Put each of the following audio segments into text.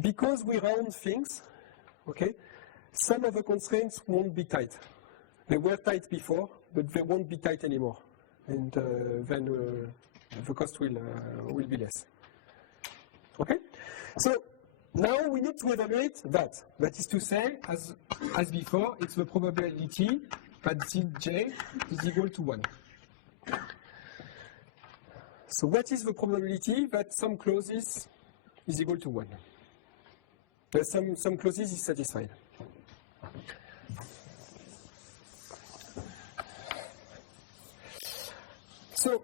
because we round things, okay, some of the constraints won't be tight. They were tight before, but they won't be tight anymore. And then the cost will be less. Okay? So now we need to evaluate that. That is to say, as before, it's the probability that Zj is equal to 1. So what is the probability that some clauses is equal to 1? Some clauses is satisfied. So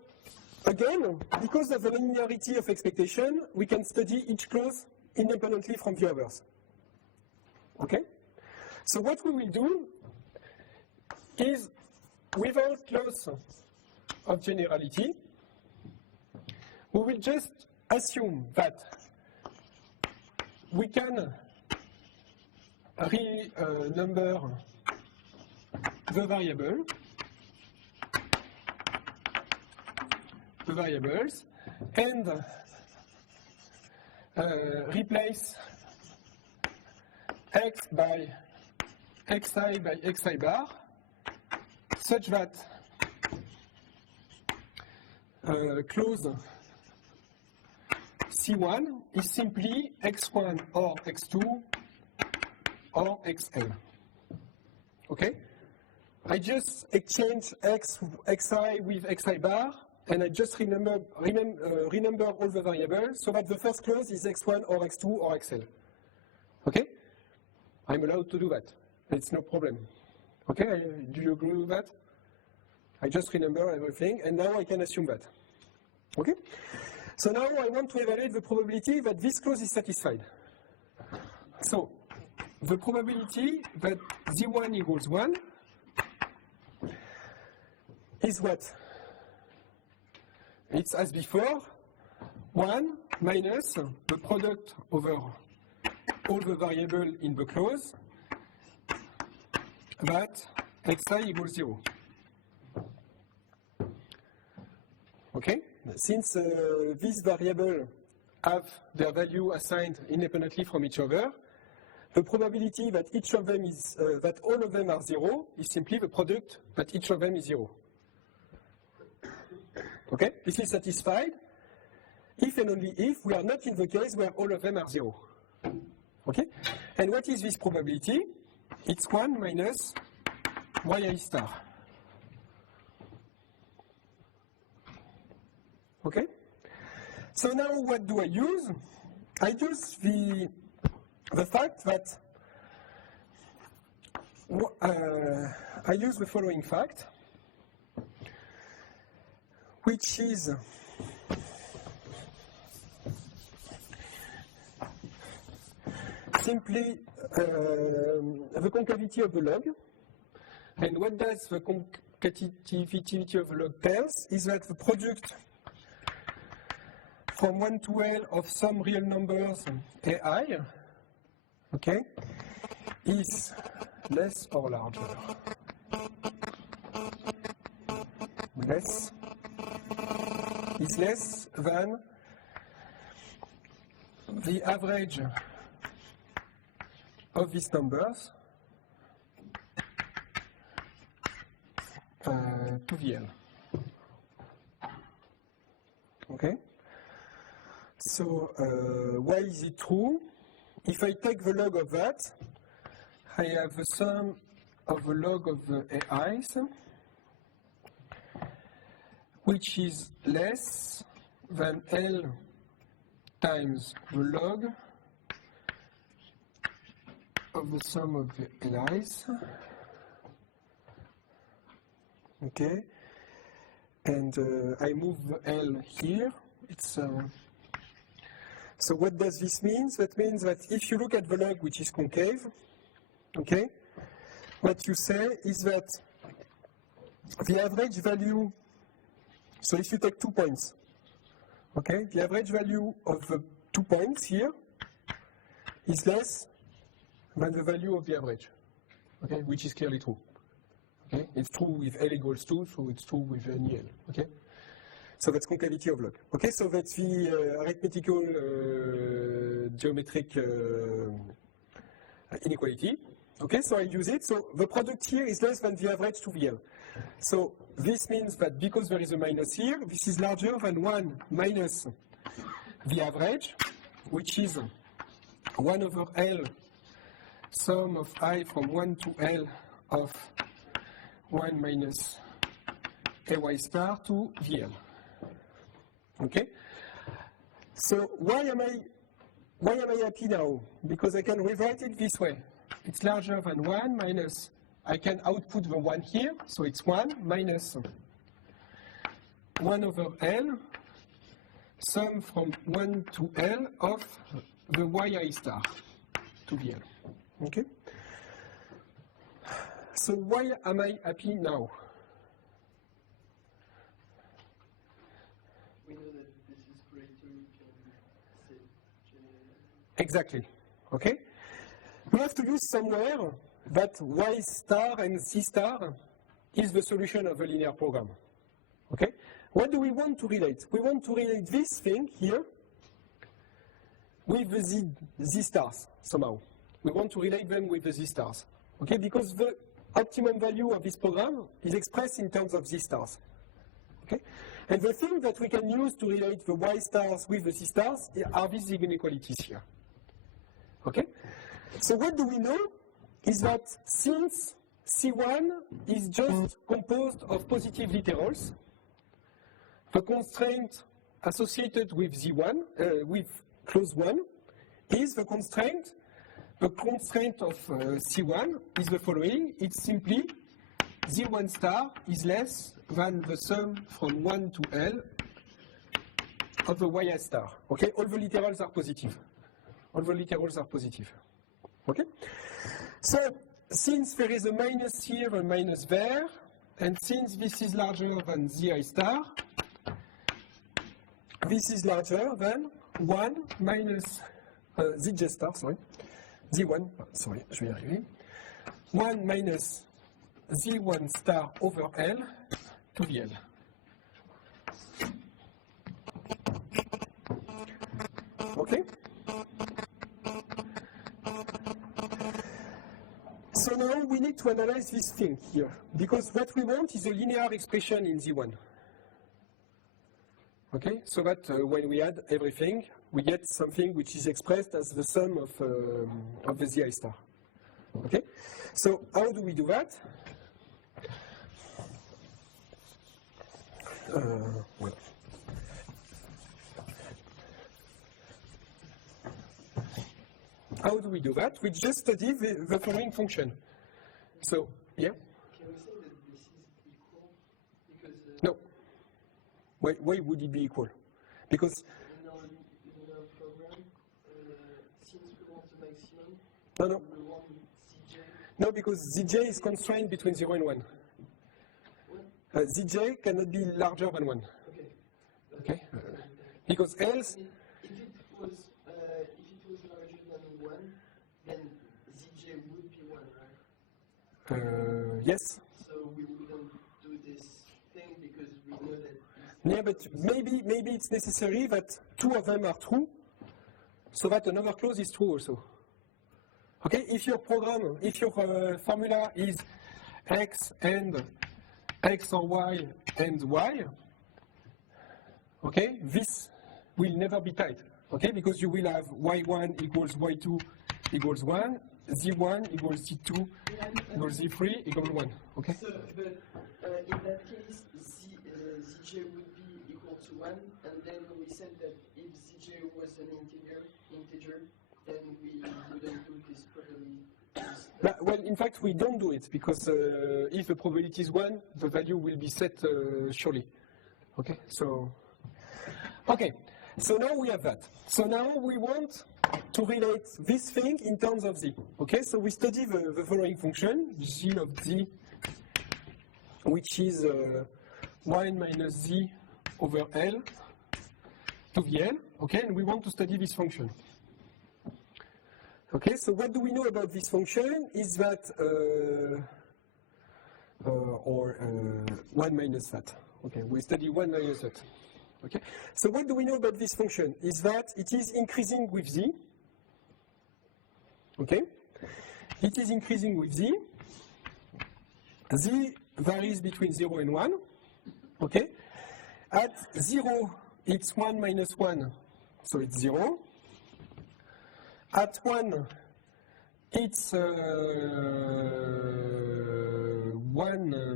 again, because of the linearity of expectation, we can study each clause independently from the others. Okay? So what we will do is, without loss of generality, we will just assume that we can renumber the variables, and replace x by xi bar, such that clause C1 is simply x1 or x2 or xl. Okay? I just exchange xi with xi bar, and I just renumber all the variables so that the first clause is x1 or x2 or xl. Okay? I'm allowed to do that. It's no problem. Okay? Do you agree with that? I just renumber everything, and now I can assume that. Okay? So now I want to evaluate the probability that this clause is satisfied. So the probability that Z1 equals 1 is what? It's as before, 1 minus the product over all the variables in the clause that xi equals 0. Okay? Since these variables have their value assigned independently from each other, the probability that each of them is, that all of them are 0 is simply the product that each of them is 0. Okay? This is satisfied if and only if we are not in the case where all of them are 0. Okay? And what is this probability? It's 1 minus yi star. Okay? So now what do I use? I use the fact that I use the following fact, which is simply the concavity of the log. And what does the concativity of the log tells is that the product from 1 to L of some real numbers ai, okay, is less or larger. Is less than the average of these numbers to the L. Okay? So, why is it true? If I take the log of that, I have the sum of the log of the AIs, which is less than L times the log of the sum of the LIs. Okay, and I move the L here. It's so what does this mean? That means that if you look at the log which is concave, okay, what you say is that the average value, so if you take 2 points, okay, the average value of the 2 points here is less than the value of the average, okay, which is clearly true. Okay, it's true with L equals 2, so it's true with any L, okay? So that's concavity of log. Okay, so that's the arithmetical geometric inequality. Okay, so I use it. So the product here is less than the average to VL. So this means that because there is a minus here, this is larger than 1 minus the average, which is 1 over L sum of I from 1 to L of 1 minus AY star to VL. Okay? So why am I happy now? Because I can rewrite it this way. It's larger than 1 minus, I can output the 1 here, so it's 1 minus 1 over L, sum from 1 to L of the yi star to VL. Okay? So why am I happy now? We know that this is greater than Exactly. Okay? We have to use somewhere that y star and c star is the solution of a linear program. Okay? What do we want to relate? We want to relate this thing here with the z stars somehow. We want to relate them with the z stars. Okay? Because the optimum value of this program is expressed in terms of z stars. Okay? And the thing that we can use to relate the y stars with the z stars are these inequalities here. Okay? So what do we know is that since C1 is just composed of positive literals, the constraint associated with Z1, with clause 1, is the constraint. The constraint of C1 is the following. It's simply Z1 star is less than the sum from 1 to L of the y star. Okay? All the literals are positive. All the literals are positive. Okay? So, since there is a minus here and minus there, and since this is larger than zi star, this is larger than 1 minus zj star, sorry, z1, sorry, je vais y arriver, 1 minus z1 star over L to VL. Okay? So now we need to analyze this thing here, because what we want is a linear expression in Z1. Okay, so that when we add everything, we get something which is expressed as the sum of the Zi star. Okay, so how do we do that? Well. How do we do that? We just study the following function. So, yeah? Can we say that this is equal? Because no. Why would it be equal? Because in our program, since we want the maximum, no. we want Zj. No, because Zj is constrained between 0 and 1. What? Zj cannot be larger than 1. Okay. Okay? Because else, If it was larger than 1, then Zj would be 1, right? yes. So we wouldn't do this thing because we know that. Yeah, but maybe it's necessary that 2 of them are true, so that another clause is true also. Okay, if your program, if your formula is x and x or y and y, okay, this will never be tight. Okay, because you will have y1 equals y2 equals 1, z1 equals z2 equals z3 equals 1. Okay. So, but in that case, Zj would be equal to 1, and then we said that if Zj was an integer, then we wouldn't do this probability. Well, in fact, we don't do it because if the probability is 1, the value will be set surely. Okay, so now we have that. So now we want to relate this thing in terms of z. Okay, so we study the following function, g of z, which is 1 minus z over L to VL. Okay, and we want to study this function. Okay, so what do we know about this function is that, 1 minus that. Okay, we study 1 minus that. Okay, so what do we know about this function is that it is increasing with z. Okay? It is increasing with z. Z varies between 0 and 1. Okay? At 0, it's 1 minus 1, so it's 0. At 1, it's 1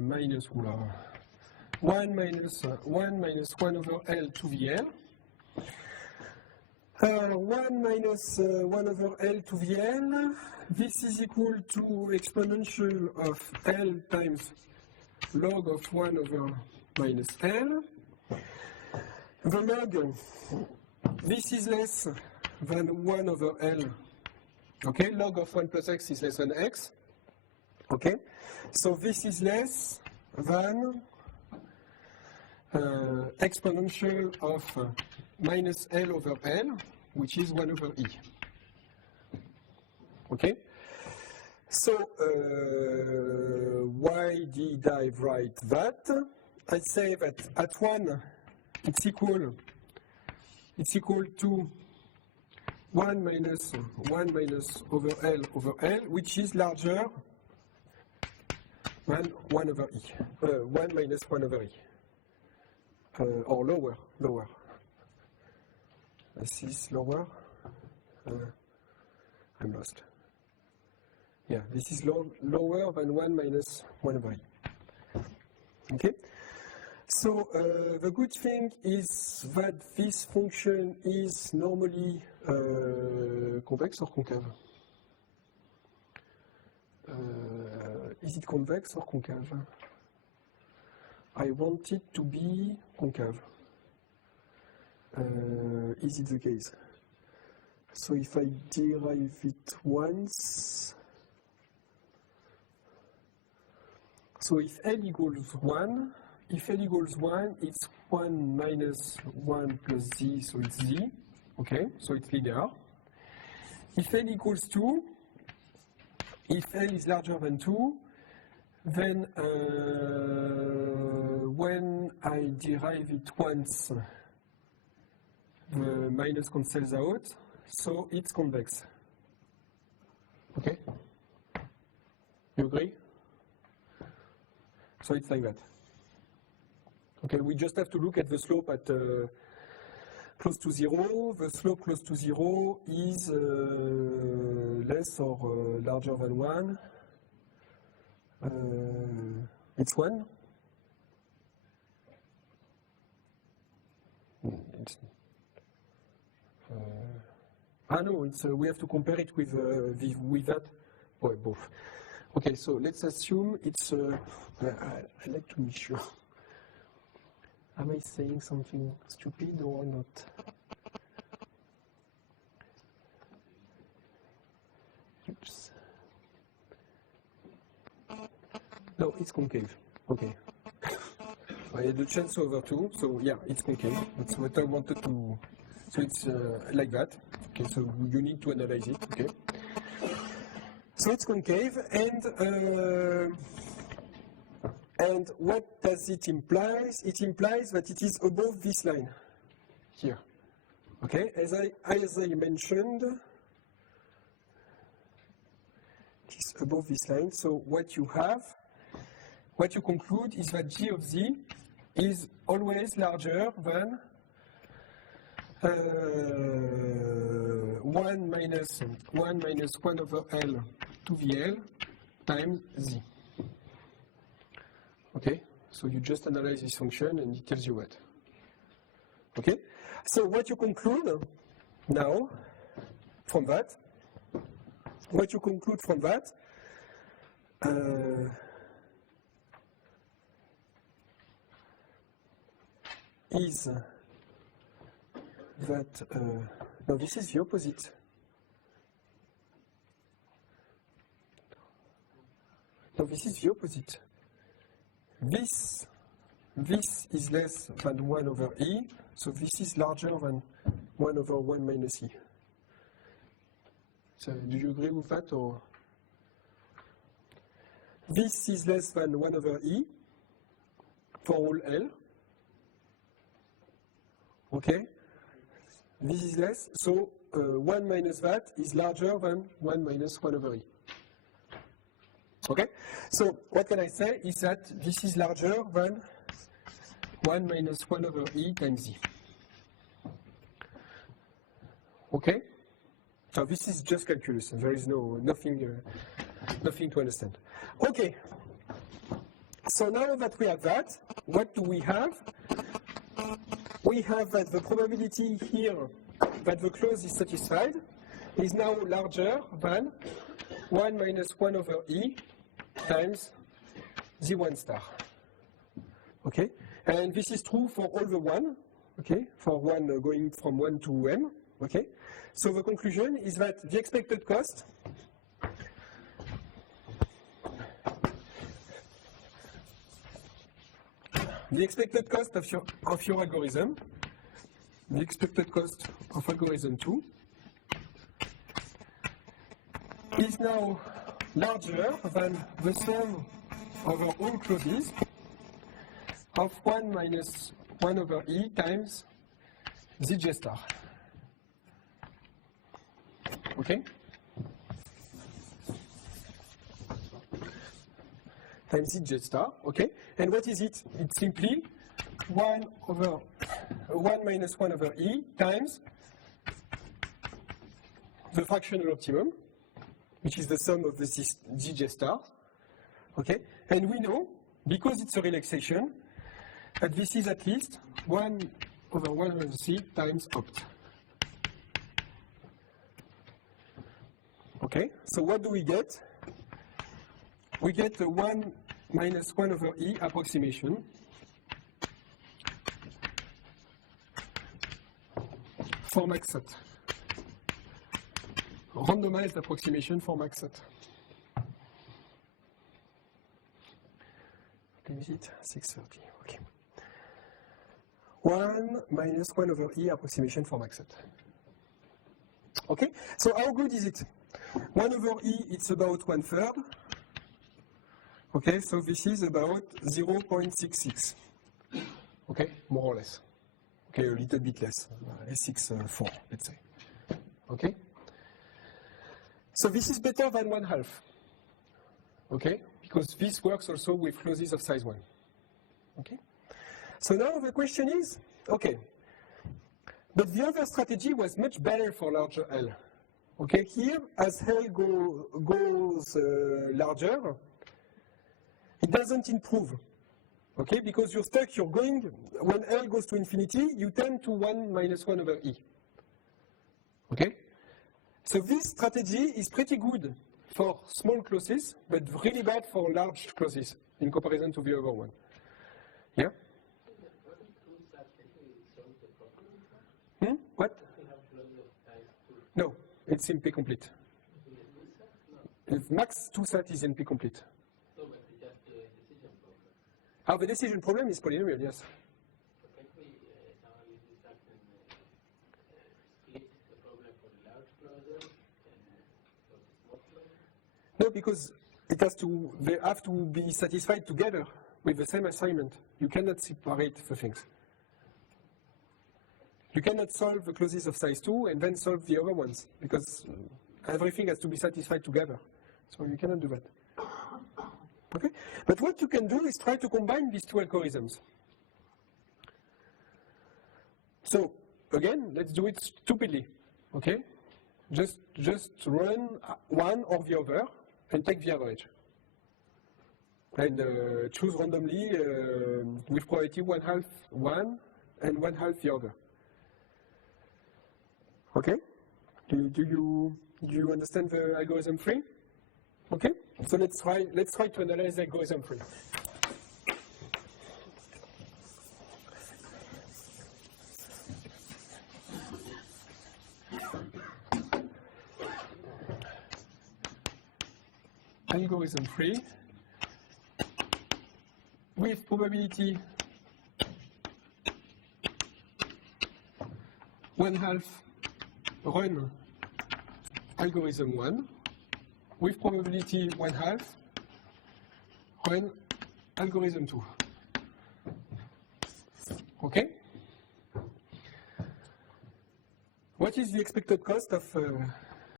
minus 1 minus 1 over L to VL. 1 minus 1 over L to VL. This is equal to exponential of L times log of 1 over minus L. The log, this is less than 1 over L. Okay, log of 1 plus x is less than x. Okay, so this is less than exponential of minus L over L, which is 1 over E. Okay, so why did I write that? I say that at 1 it's equal to 1 minus over L, which is larger than 1 over E. 1 minus 1 over E. Or lower. This is lower. I'm lost. Yeah, this is lower than 1 minus 1 over E. Okay? So the good thing is that this function is normally convex or concave? Is it convex or concave? I want it to be concave. Is it the case? So if I derive it once, so if L equals 1, it's 1 minus 1 plus z, so it's z. Okay, so it's linear. If L equals 2, if L is larger than 2, then when I derive it once, the minus cancels out, so it's convex. Okay? You agree? So it's like that. Okay, we just have to look at the slope at close to 0. The slope close to 0 is less or larger than 1. It's 1. No, it's, we have to compare it with that. Oh, both. Okay, so let's assume it's, I like to be sure. Am I saying something stupid or not? Oops. No, it's concave. Okay. I had a chance over 2, so yeah, it's concave. That's what I wanted to. So it's like that. Okay, so you need to analyze it. Okay. So it's concave, and what does it imply? It implies that it is above this line here. Okay, as I mentioned, it is above this line. So what you conclude is that G of Z is always larger than 1 minus 1 over L to VL times Z. Okay, so you just analyze this function and it tells you what. Okay, so what you conclude now from that, is that, no, this is the opposite. No, this is the opposite. This is less than 1 over E, so this is larger than 1 over 1 minus E. So do you agree with that, or? This is less than 1 over E for all L. Okay? This is less, so 1 minus that is larger than 1 minus 1 over e. Okay? So what can I say is that this is larger than 1 minus 1 over e times z. Okay? So this is just calculus. There is nothing to understand. Okay. So now that we have that, what do we have? We have that the probability here that the clause is satisfied is now larger than 1 minus 1 over e times z1 star. Okay? And this is true for all the 1, okay? For 1 going from 1 to m, okay? So the conclusion is that the expected cost of your algorithm, the expected cost of algorithm 2 is now larger than the sum over all clauses of 1 minus 1 over e times zj star. Okay? Times zj star, okay? And what is it? It's simply 1 minus 1 over e times the fractional optimum, which is the sum of the zj star, okay? And we know, because it's a relaxation, that this is at least 1 over 1 over c times opt. Okay, so what do we get? We get the 1 minus 1 over e approximation for max set. Randomized approximation for max set. Is it 630? Okay. 1 minus 1 over e approximation for max set. Okay, so how good is it? 1 over e, it's about 1/3. Okay, so this is about 0.66. Okay, more or less. Okay, a little bit less, 6.4, let's say. Okay? So this is better than 1/2. Okay? Because this works also with clauses of size 1. Okay? So now the question is, okay, but the other strategy was much better for larger L. Okay, here, as L goes larger, it doesn't improve. Okay, because you're going, when L goes to infinity, you tend to 1 minus 1 over e. Okay? So this strategy is pretty good for small clauses, but really bad for large clauses in comparison to the other one. Yeah? What? No, it's NP complete. If max 2 set is NP complete. The decision problem is polynomial, yes. No, because they have to be satisfied together with the same assignment. You cannot separate the things. You cannot solve the clauses of size 2 and then solve the other ones, because everything has to be satisfied together. So you cannot do that. Okay? But what you can do is try to combine these two algorithms. So, again, let's do it stupidly. Okay? Just run one or the other and take the average. And choose randomly with probability 1/2 one and 1/2 the other. Okay? Do you understand the algorithm 3? Okay? So let's try to analyze algorithm 3. Algorithm 3 with probability 1/2 run algorithm 1 with probability 1/2 run algorithm 2. Okay? what is the expected cost of